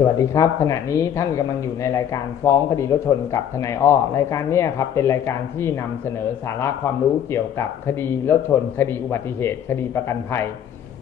สวัสดีครับ ขณะนี้ท่านกำลังอยู่ในรายการฟ้องคดีรถชนกับทนายอ้อรายการนี้ครับเป็นรายการที่นำเสนอสาระความรู้เกี่ยวกับคดีรถชน คดีอุบัติเหตุ คดีประกันภัย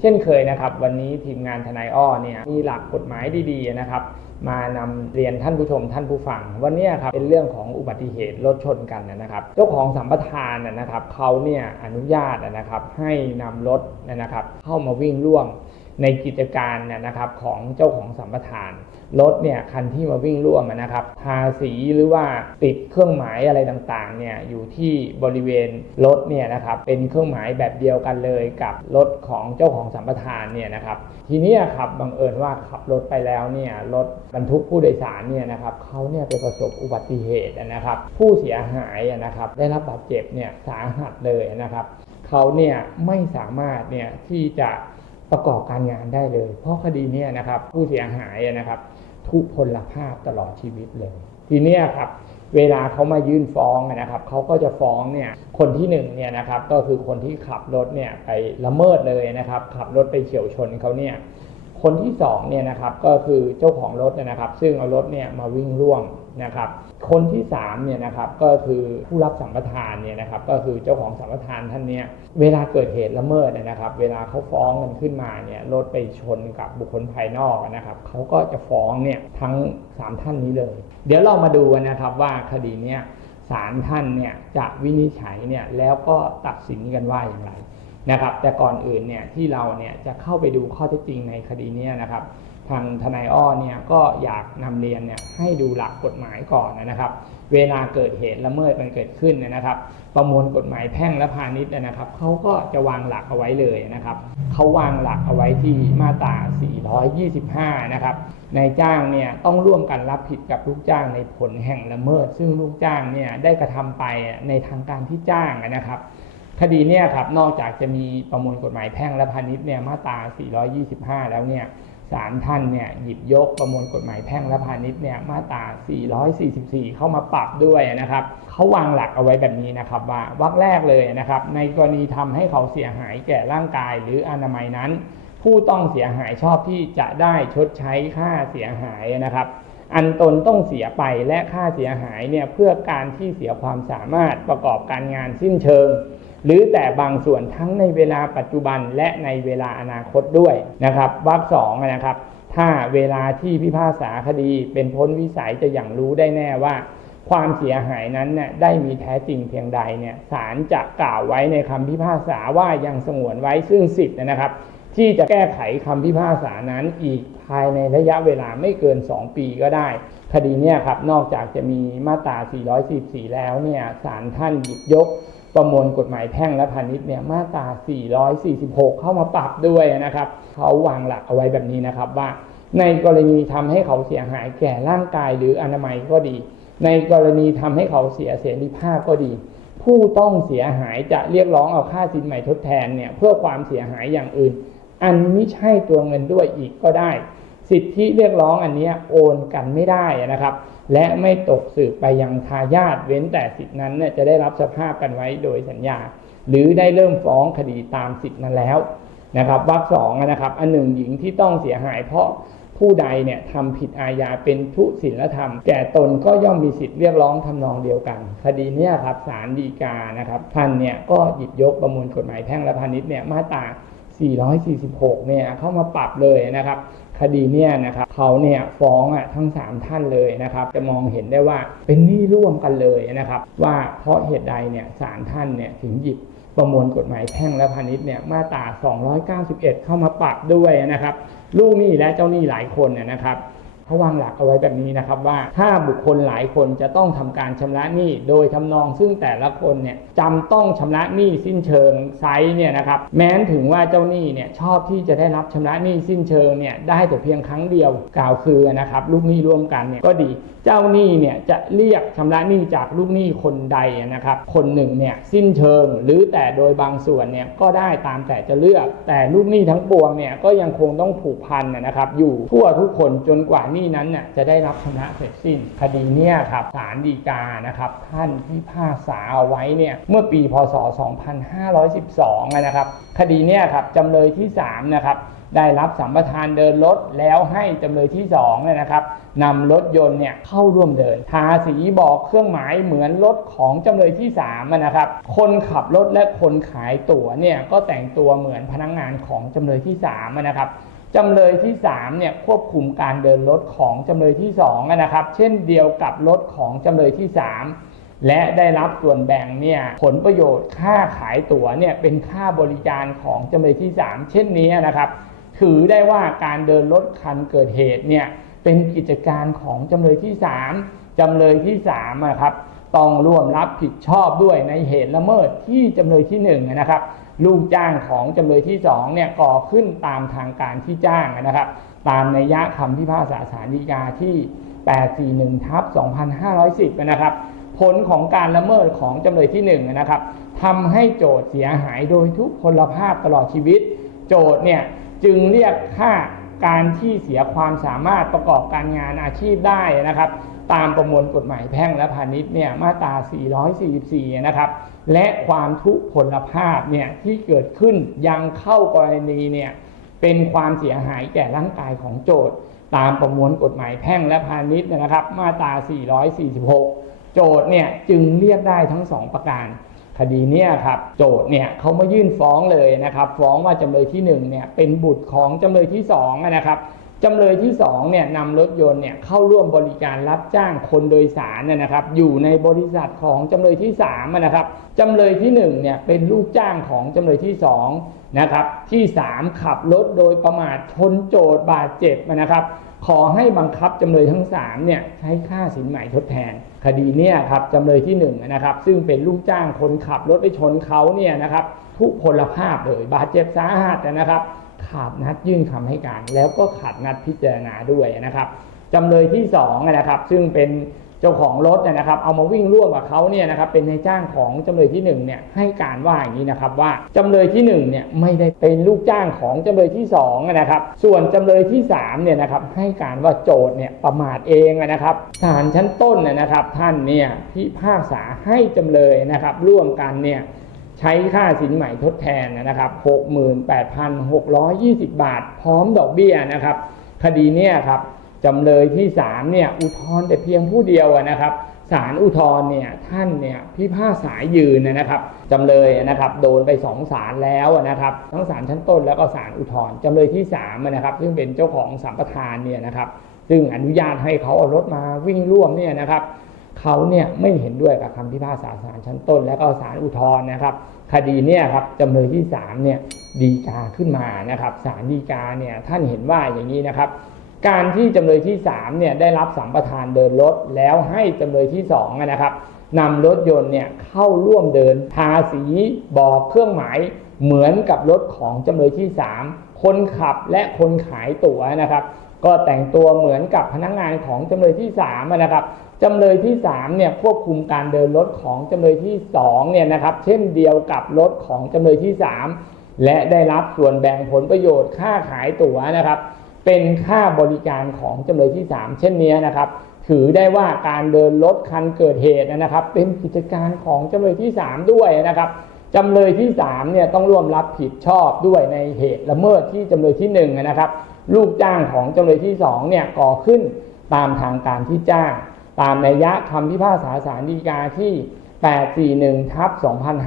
เช่นเคยนะครับ วันนี้ทีมงานทนายอ้อเนี่ยมีหลักกฎหมายดีๆนะครับ มานำเรียนท่านผู้ชมท่านผู้ฟัง วันนี้ครับเป็นเรื่องของอุบัติเหตุรถชนกันนะครับเจ้าของสัมปทานนะนะครับเขาเนี่ยอนุญาตนะครับให้นำรถนะครับเข้ามาวิ่งร่วม ในกิจการนะนะครับของเจ้าของสัมปทาน รถเนี่ยคันที่มาวิ่งร่วมนะครับทาสีหรือว่าติดเครื่องหมายอะไรต่างๆเนี่ยอยู่ที่บริเวณรถเนี่ยนะครับเป็นเครื่องหมายแบบเดียวกันเลยกับรถของเจ้าของสัมปทานเนี่ยนะครับทีนี้ครับบังเอิญว่าขับรถไปแล้วเนี่ยรถบรรทุกผู้โดยสารเนี่ยนะครับเขาเนี่ยไปประสบอุบัติเหตุนะครับ ผู้เสียหายนะครับได้รับบาดเจ็บเนี่ยสาหัสเลยนะครับเขาเนี่ยไม่สามารถเนี่ยที่จะ ประกอบการงานได้เลย เพราะคดีนี้นะครับผู้เสียหายนะครับทุพพลภาพตลอดชีวิตเลย ทีนี้ครับเวลาเขามายื่นฟ้องนะครับเขาก็จะฟ้องเนี่ยคนที่หนึ่งเนี่ยนะครับก็คือคนที่ขับรถเนี่ยไปละเมิดเลยนะครับขับรถไปเฉียวชนเขาเนี่ยคนที่สองเนี่ยนะครับก็คือเจ้าของรถนะครับ ซึ่งเอารถเนี่ยมาวิ่งร่วม นะครับ คนที่สามเนี่ยนะครับก็คือผู้รับสัมปทานเนี่ยนะครับก็คือเจ้าของสัมปทานท่านเนี่ยเวลาเกิดเหตุละเมิดเนยนะครับ เวลาเขาฟ้องกันขึ้นมาเนี่ยรถไปชนกับบุคคลภายนอกนะครับเขาก็จะฟ้องเนี่ยทั้งสามท่านนี้เลย เดี๋ยวเรามาดูนะครับว่าคดีเนี้ยศาลท่านเนี่ยจะวินิจฉัยเนี่ยแล้วก็ตัดสินกันว่าอย่างไรนะครับ แต่ก่อนอื่นเนี่ยที่เราเนี่ยจะเข้าไปดูข้อเท็จจริงในคดีเนี้ยนะครับ ทางทนายอ้อเนี่ยก็อยากนำเรียนเนี่ยให้ดูหลักกฎหมายก่อนนะครับ เวลาเกิดเหตุละเมิดมันเกิดขึ้นนะครับ ประมวลกฎหมายแพ่งและพาณิชย์นะครับเขาก็จะวางหลักเอาไว้เลยนะครับเขาวางหลักเอาไว้ที่มาตรา 425 นะครับนายจ้างเนี่ยต้องร่วมกันรับผิดกับลูกจ้างในผลแห่งละเมิด ซึ่งลูกจ้างเนี่ยได้กระทำไปในทางการที่จ้างนะครับคดีเนี่ยครับนอกจากจะมีประมวลกฎหมายแพ่งและพาณิชย์เนี่ยมาตรา 425 แล้วเนี่ย ศาลท่านเนี่ยหยิบยกประมวลกฎหมายแพ่งและพาณิชย์เนี่ยมาตรา 444 เข้ามาปรับด้วยนะครับเขาวางหลักเอาไว้แบบนี้นะครับว่าวรรคแรกเลยนะครับ ในกรณีทำให้เขาเสียหายแก่ร่างกายหรืออนามัยนั้น ผู้ต้องเสียหายชอบที่จะได้ชดใช้ค่าเสียหายนะครับ อันตนต้องเสียไปและค่าเสียหายเนี่ยเพื่อการที่เสียความสามารถประกอบการงานสิ้นเชิง หรือแต่บางส่วนทั้งในเวลาปัจจุบันและในเวลาอนาคตด้วยนะครับวรรคสองนะครับ ถ้าเวลาที่พิพากษาคดีเป็นพ้นวิสัยจะอย่างรู้ได้แน่ว่า ความเสียหายนั้นเนี่ยได้มีแท้จริงเพียงใดเนี่ยศาลจะกล่าวไว้ในคำพิพากษาว่ายังสงวนไว้ซึ่งสิทธิ์นะครับ ที่จะแก้ไขคำพิพากษานั้นอีกภายในระยะเวลาไม่เกิน 2 ปีก็ได้คดีเนี้ครับนอกจากจะมีมาตรา 444 แล้วเนี่ยศาลท่านหยิบยก ประมวลกฎหมายแพ่งและพาณิชย์เนี่ยมาตรา 446 เข้ามาปรับด้วยนะครับเขาวางหลักเอาไว้แบบนี้นะครับว่า ในกรณีทำให้เขาเสียหายแก่ร่างกายหรืออนามัยก็ดี ในกรณีทำให้เขาเสียเสรีภาพก็ดี ผู้ต้องเสียหายจะเรียกร้องเอาค่าสินใหม่ทดแทนเนี่ยเพื่อความเสียหายอย่างอื่น อันไม่ใช่ตัวเงินด้วยอีกก็ได้ สิทธิเรียกร้องอันนี้โอนกันไม่ได้นะครับ และไม่ตกสืบไปยังทายาทเว้นแต่สิทธินั้นเนี่ยจะได้รับสภาพกันไว้โดยสัญญา หรือได้เริ่มฟ้องคดีตามสิทธินั้นแล้วนะครับวรรคสองนะครับอันหนึ่งหญิงที่ต้องเสียหายเพราะผู้ใดเนี่ยทำผิดอาญาเป็นทุศีลธรรม แก่ตนก็ย่อมมีสิทธิ์เรียกร้องทำนองเดียวกัน คดีนี้ครับศาลฎีกานะครับท่านเนี่ยก็หยิบยกประมวลกฎหมายแพ่งและพาณิชย์เนี่ยมาตรา446เนี่ยเข้ามาปรับเลยนะครับ คดีเนี่ยนะครับเขาเนี่ยฟ้องอะทั้ง 3 ท่านเลยนะครับ จะมองเห็นได้ว่าเป็นหนี้ร่วมกันเลยนะครับ ว่าเพราะเหตุใดเนี่ยศาลท่านเนี่ยถึงหยิบประมวลกฎหมายแพ่งและพาณิชย์เนี่ยมาตรา 291 เข้ามาปรับด้วยนะครับ ลูกหนี้และเจ้าหนี้หลายคนเนี่ยนะครับ เขาวางหลักเอาไว้แบบนี้นะครับว่าถ้าบุคคลหลายคนจะต้องทำการชำระหนี้โดยทำนองซึ่งแต่ละคนเนี่ยจำต้องชำระหนี้สิ้นเชิงไซส์เนี่ยนะครับแม้นถึงว่าเจ้าหนี้เนี่ยชอบที่จะได้รับชำระหนี้สิ้นเชิงเนี่ยได้แต่เพียงครั้งเดียวกล่าวคือนะครับลูกหนี้ร่วมกันเนี่ยก็ดีเจ้าหนี้เนี่ยจะเรียกชำระหนี้จากลูกหนี้คนใดนะครับคนหนึ่งเนี่ยสิ้นเชิงหรือแต่โดยบางส่วนเนี่ยก็ได้ตามแต่จะเลือก แต่ลูกหนี้ทั้งปวงเนี่ยก็ยังคงต้องผูกพันนะครับอยู่ทั่วทุกคนจนกว่านี้หนี้นั้นน่ะจะได้รับชำระเสร็จสิ้น คดีเนี่ยครับศาลฎีกานะครับท่านพิพากษาเอาไว้เนี่ยเมื่อปีพศ 2512 นะครับ คดีเนี่ยครับจำเลยที่ 3 นะครับได้รับสัมปทานเดินรถแล้วให้จำเลยที่2เนี่ยนะครับนำรถยนต์เนี่ยเข้าร่วมเดิน ทาสีบอกเครื่องหมายเหมือนรถของจำเลยที่3นะครับ คนขับรถและคนขายตั๋วเนี่ยก็แต่งตัวเหมือนพนักงานของจำเลยที่3นะครับ จำเลยที่3เนี่ยควบคุมการเดินรถของจำเลยที่2อะนะครับ เช่นเดียวกับรถของจำเลยที่ 3 และได้รับส่วนแบ่งเนี่ยผลประโยชน์ค่าขายตั๋วเนี่ยเป็นค่าบริการของจำเลยที่ 3 เช่นนี้นะครับ ถือได้ว่าการเดินรถคันเกิดเหตุเนี่ยเป็นกิจการของจำเลยที่ 3จำเลยที่3อะครับต้องร่วมรับผิดชอบด้วยในเหตุละเมิดที่จำเลยที่1นะครับ ลูกจ้างของจำเลยที่2เนี่ยก่อขึ้นตามทางการที่จ้างนะครับ ตามในยะคำพิพากษาศาลฎีกาที่ 841ทับ2510 นะครับ ผลของการละเมิดของจำเลยที่1นะครับทำให้โจทย์เสียหายโดยทุกพลภาพตลอดชีวิต โจทย์เนี่ยจึงเรียกค่าการที่เสียความสามารถประกอบการงานอาชีพได้นะครับ ตามประมวลกฎหมายแพ่งและพาณิชย์เนี่ยมาตรา 444 นะครับ และความทุพพลภาพเนี่ยที่เกิดขึ้นยังเข้ากรณีเนี่ยเป็นความเสียหายแก่ร่างกายของโจทย์ ตามประมวลกฎหมายแพ่งและพาณิชย์นะครับ มาตรา 446 โจทย์เนี่ยจึงเรียกได้ทั้งสองประการคดีเนี่ยครับโจทย์เนี่ยเขามายื่นฟ้องเลยนะครับ ฟ้องว่าจำเลยที่1เนี่ยเป็นบุตรของจำเลยที่2นะครับ จำเลยที่2เนี่ยนำรถยนต์เนี่ยเข้าร่วมบริการรับจ้างคนโดยสารเนยนะครับอยู่ในบริษัทของจำเลยที่3นะครับจำเลยที่1เนี่ยเป็นลูกจ้างของจำเลยที่2นะครับที่ 3 ขับรถโดยประมาทชนโจทย์บาดเจ็บนะครับขอให้บังคับจำเลยทั้ง3เนี่ยใช้ค่าสินใหม่ทดแทน คดีเนี่ยครับจำเลยที่1นะครับซึ่งเป็นลูกจ้างคนขับรถไปชนเขาเนี่ยนะครับทุกพลภาพเลยบาดเจ็บสาหัสนะครับ ขาดนัดยื่นคำให้การ แล้วก็ขาดนัดพิจารณาด้วยนะครับจำเลยที่2นะครับ ซึ่งเป็นเจ้าของรถนะครับ เอามาวิ่งร่วมกับเขาเนี่ยนะครับ เป็นนายจ้างของจำเลยที่1เนี่ยให้การว่าอย่างนี้นะครับว่าจำเลยที่1เนี่ยไม่ได้เป็นลูกจ้างของจำเลยที่2นะครับ ส่วนจำเลยที่3เนี่ยนะครับให้การว่าโจทย์เนี่ยประมาทเองนะครับศาลชั้นต้นเนยนะครับ ท่านเนี่ยพิพากษาให้จำเลยนะครับ ร่วมกันเนี่ย ใช้ค่าสินใหม่ทดแทนนะครับ 68,620 บาท พร้อมดอกเบี้ยนะครับ คดีเนี่ยครับจำเลยที่3เนี่ยอุทธรณ์แต่เพียงผู้เดียวนะครับศาลอุทธรณ์เนี่ยท่านเนี่ยพิพากษายืนนะครับจำเลยนะครับโดนไปสองศาลแล้วนะครับทั้งศาลชั้นต้นแล้วก็ศาลอุทธรณ์จำเลยที่3นะครับซึ่งเป็นเจ้าของสัมปทานเนี่ยนะครับซึ่งอนุญาตให้เขาเอารถมาวิ่งร่วมเนี่ยนะครับ เขาเนี่ยไม่เห็นด้วยกับคำพิพากษาศาลชั้นต้น และก็ศาลอุทธรณ์นะครับ คดีเนี่ยครับจำเลยที่3เนี่ยดีกาขึ้นมานะครับศาลดีกาเนี่ยท่านเห็นว่าอย่างนี้นะครับ การที่จำเลยที่3เนี่ยได้รับสัมปทานเดินรถ แล้วให้จำเลยที่2นะครับนำรถยนต์เนี่ยเข้าร่วมเดินทาสีบอกเครื่องหมายเหมือนกับรถของจำเลยที่ 3 คนขับและคนขายตั๋วนะครับ ก็แต่งตัวเหมือนกับพนักงานของจำเลยที่3นะครับ จำเลยที่3เนี่ยควบคุมการเดินรถของจำเลยที่2เนี่ยนะครับเช่นเดียวกับรถของจำเลยที่ 3 และได้รับส่วนแบ่งผลประโยชน์ค่าขายตั๋วนะครับ เป็นค่าบริการของจำเลยที่ 3 เช่นนี้นะครับ ถือได้ว่าการเดินรถคันเกิดเหตุนะครับ เป็นกิจการของจำเลยที่ 3 ด้วยนะครับจำเลยที่3เนี่ยต้องร่วมรับผิดชอบด้วยในเหตุละเมิดที่จำเลยที่1นะครับ ลูกจ้างของจำเลยที่2เนี่ยก่อขึ้นตามทางการที่จ้าง ตามนัยยะคำพิพากษาศาลฎีกาที่ 841ทับ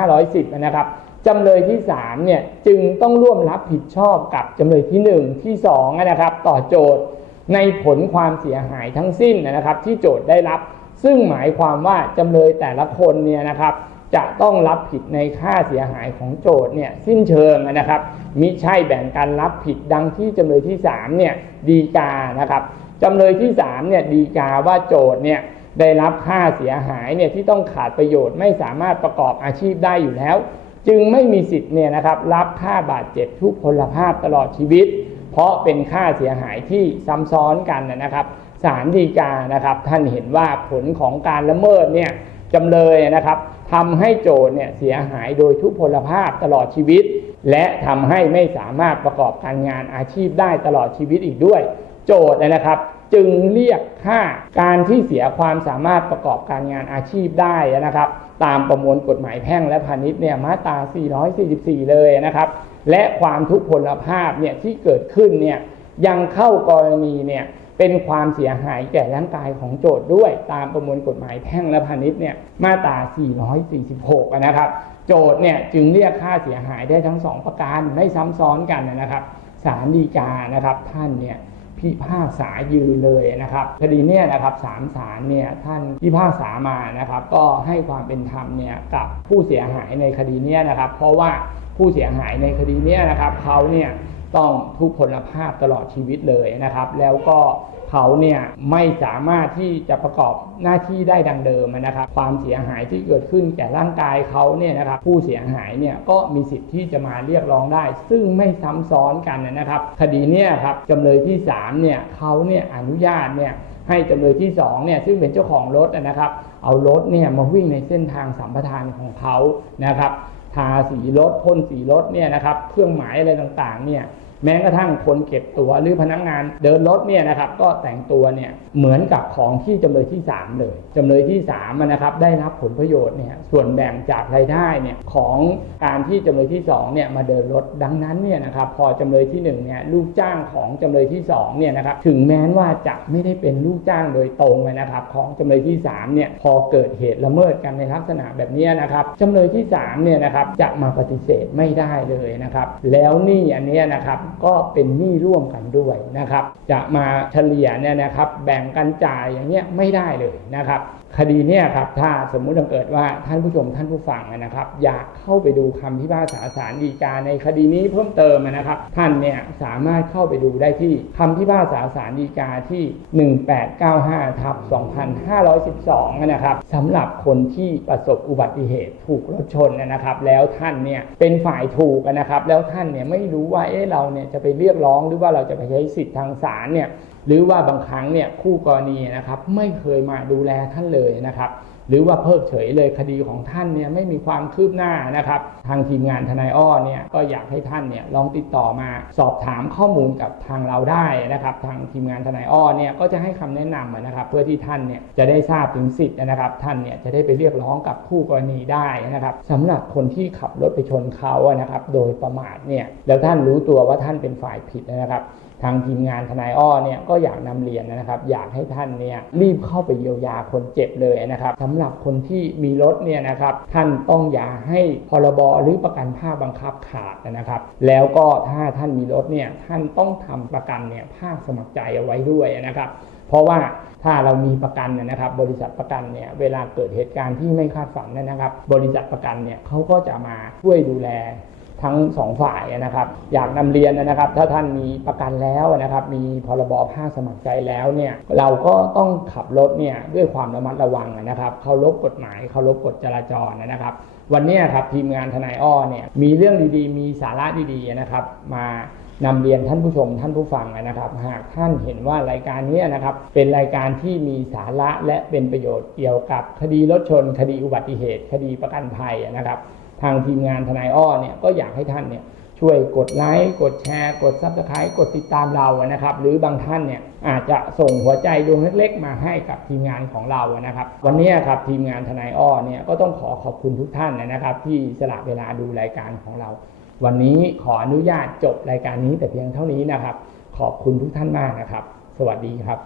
2510 นะครับจำเลยที่3เนี่ยจึงต้องร่วมรับผิดชอบกับจำเลยที่ 1 ที่2นะครับต่อโจทย์ในผลความเสียหายทั้งสิ้นนะครับที่โจทย์ได้รับ ซึ่งหมายความว่าจำเลยแต่ละคนเนี่ยนะครับจะต้องรับผิดในค่าเสียหายของโจทย์เนี่ยสิ้นเชิงนะครับมิใช่แบ่งการรับผิดดังที่จำเลยที่3เนี่ยดีกานะครับ จำเลยที่3เนี่ยดีกาว่าโจทย์เนี่ยได้รับค่าเสียหายเนี่ยที่ต้องขาดประโยชน์ไม่สามารถประกอบอาชีพได้อยู่แล้ว จึงไม่มีสิทธิ์เนี่ยนะครับรับค่าบาดเจ็บทุกพลภาพตลอดชีวิต เพราะเป็นค่าเสียหายที่ซ้ำซ้อนกันนะครับศาลฎีกานะครับท่านเห็นว่าผลของการละเมิดเนี่ยจำเลยนะครับทำให้โจทย์เนี่ยเสียหายโดยทุกพลภาพตลอดชีวิต และทำให้ไม่สามารถประกอบการงานอาชีพได้ตลอดชีวิตอีกด้วย โจทย์นะครับ จึงเรียกค่าการที่เสียความสามารถประกอบการงานอาชีพได้นะครับ ตามประมวลกฎหมายแพ่งและพาณิชย์เนี่ยมาตรา 444 เลยนะครับ และความทุกพลภาพเนี่ยที่เกิดขึ้นเนี่ยยังเข้ากรณีเนี่ยเป็นความเสียหายแก่ร่างกายของโจทย์ด้วย ตามประมวลกฎหมายแพ่งและพาณิชย์เนี่ยมาตรา 446 นะครับ โจทย์เนี่ยจึงเรียกค่าเสียหายได้ทั้งสองประการไม่ซ้ำซ้อนกันนะครับศาลฎีกานะครับท่านเนี่ย พิพากษายืนเลยนะครับคดีเนี่ยนะครับสามศาลเนี่ยท่านพิพากษามานะครับ ก็ให้ความเป็นธรรมเนี่ยกับผู้เสียหายในคดีเนี้นะครับ เพราะว่าผู้เสียหายในคดีเนี้นะครับเขาเนี่ย ต้องทุพพลภาพตลอดชีวิตเลยนะครับ แล้วก็เขาเนี่ยไม่สามารถที่จะประกอบหน้าที่ได้ดังเดิมนะครับ ความเสียหายที่เกิดขึ้นแก่ร่างกายเขาเนี่ยนะครับ ผู้เสียหายเนี่ยก็มีสิทธิ์ที่จะมาเรียกร้องได้ ซึ่งไม่ซ้ำซ้อนกันนะครับ คดีเนี่ยครับจำเลยที่3เนี่ยเขาเนี่ยอนุญาตเนี่ยให้จำเลยที่2เนี่ยซึ่งเป็นเจ้าของรถนะครับ เอารถเนี่ยมาวิ่งในเส้นทางสัมปทานของเขานะครับทาสีรถพ่นสีรถเนี่ยนะครับ เครื่องหมายอะไรต่างๆ เนี่ย แม้กระทั่งคนเก็บตัวหรือพนักงานเดินรถเนี่ยนะครับก็แต่งตัวเนี่ยเหมือนกับของที่จำเลยที่ 3 เลยจำเลยที่3นะครับได้รับผลประโยชน์เนี่ยส่วนแบ่งจากรายได้เนี่ยของการที่จำเลยที่2เนี่ยมาเดินรถดังนั้นเนี่ยนะครับพอจำเลยที่1เนี่ยลูกจ้างของจำเลยที่2เนี่ยนะครับถึงแม้ว่าจะไม่ได้เป็นลูกจ้างโดยตรงเลยนะครับ ของจำเลยที่3เนี่ยพอเกิดเหตุละเมิดกันในลักษณะแบบนี้นะครับจำเลยที่3เนี่ยนะครับจะมาปฏิเสธไม่ได้เลยนะครับแล้วนี่อันเนี้ยนะครับก็เป็นหนี้ร่วมกันด้วยนะครับ จะมาเฉลี่ยเนี่ยนะครับ แบ่งกันจ่ายอย่างเงี้ยไม่ได้เลยนะครับ คดีเนี่ยครับถ้าสมมุติเกิดว่าท่านผู้ชมท่านผู้ฟังนะครับ อยากเข้าไปดูคำพิพากษาศาลฎีกาในคดีนี้เพิ่มเติมนะครับ ท่านเนี่ยสามารถเข้าไปดูได้ที่คำพิพากษาศาลฎีกาที่ 1895ทับ2512 นะครับสำหรับคนที่ประสบอุบัติเหตุถูกรถชนนะครับ แล้วท่านเนี่ยเป็นฝ่ายถูกนะครับ แล้วท่านเนี่ยไม่รู้ว่าเอ๊ะเราเนี่ยจะไปเรียกร้องหรือว่าเราจะไปใช้สิทธิ์ทางศาลเนี่ย หรือว่าบางครั้งเนี่ยคู่กรณีนะครับไม่เคยมาดูแลท่านเลยนะครับ หรือว่าเพิกเฉยเลยคดีของท่านเนี่ยไม่มีความคืบหน้านะครับ ทางทีมงานทนายอ้อเนี่ยก็อยากให้ท่านเนี่ยลองติดต่อมาสอบถามข้อมูลกับทางเราได้นะครับ ทางทีมงานทนายอ้อเนี่ยก็จะให้คำแนะนำนะครับ เพื่อที่ท่านเนี่ยจะได้ทราบถึงสิทธิ์นะครับ ท่านเนี่ยจะได้ไปเรียกร้องกับคู่กรณีได้นะครับสำหรับคนที่ขับรถไปชนเขานะครับ โดยประมาทเนี่ยแล้วท่านรู้ตัวว่าท่านเป็นฝ่ายผิดนะครับ ทางทีมงานทนายอ้อเนี่ยก็อยากนำเรียนนะครับ อยากให้ท่านเนี่ยรีบเข้าไปเยียวยาคนเจ็บเลยนะครับสำหรับคนที่มีรถเนี่ยนะครับท่านต้องอย่าให้พรบหรือประกันภาคบังคับขาดนะครับ แล้วก็ถ้าท่านมีรถเนี่ยท่านต้องทำประกันเนี่ยภาคสมัครใจเอาไว้ด้วยนะครับ เพราะว่าถ้าเรามีประกันเนยนะครับ บริษัทประกันเนี่ยเวลาเกิดเหตุการณ์ที่ไม่คาดฝันเนยนะครับ บริษัทประกันเนี่ยเขาก็จะมาช่วยดูแล ทั้งสองฝ่ายนะครับ อยากนำเรียนนะครับ ถ้าท่านมีประกันแล้วนะครับ มีพรบภาคสมัครใจแล้วเนี่ยเราก็ต้องขับรถเนี่ยด้วยความระมัดระวังนะครับเคารพกฎหมายเคารพกฎจราจรนะครับ วันนี้ครับทีมงานทนายอ้อเนี่ยมีเรื่องดีๆ มีสาระดีๆนะครับ มานำเรียนท่านผู้ชมท่านผู้ฟังนะครับ หากท่านเห็นว่ารายการนี้นะครับ เป็นรายการที่มีสาระและเป็นประโยชน์เกี่ยวกับคดีรถชน คดีอุบัติเหตุ คดีประกันภัยนะครับ ทางทีมงานทนายอ้อเนี่ยก็อยากให้ท่านเนี่ยช่วยกดไลค์กดแชร์ กดซับสไครต์กดติดตามเรานะครับ หรือบางท่านเนี่ยอาจจะส่งหัวใจดวงเล็กๆ มาให้กับทีมงานของเรานะครับ วันนี้ครับทีมงานทนายอ้อเนี่ยก็ต้องขอขอบคุณทุกท่านนะครับ ที่สละเวลาดูรายการของเรา วันนี้ขออนุญาตจบรายการนี้แต่เพียงเท่านี้นะครับ ขอบคุณทุกท่านมากนะครับ สวัสดีครับ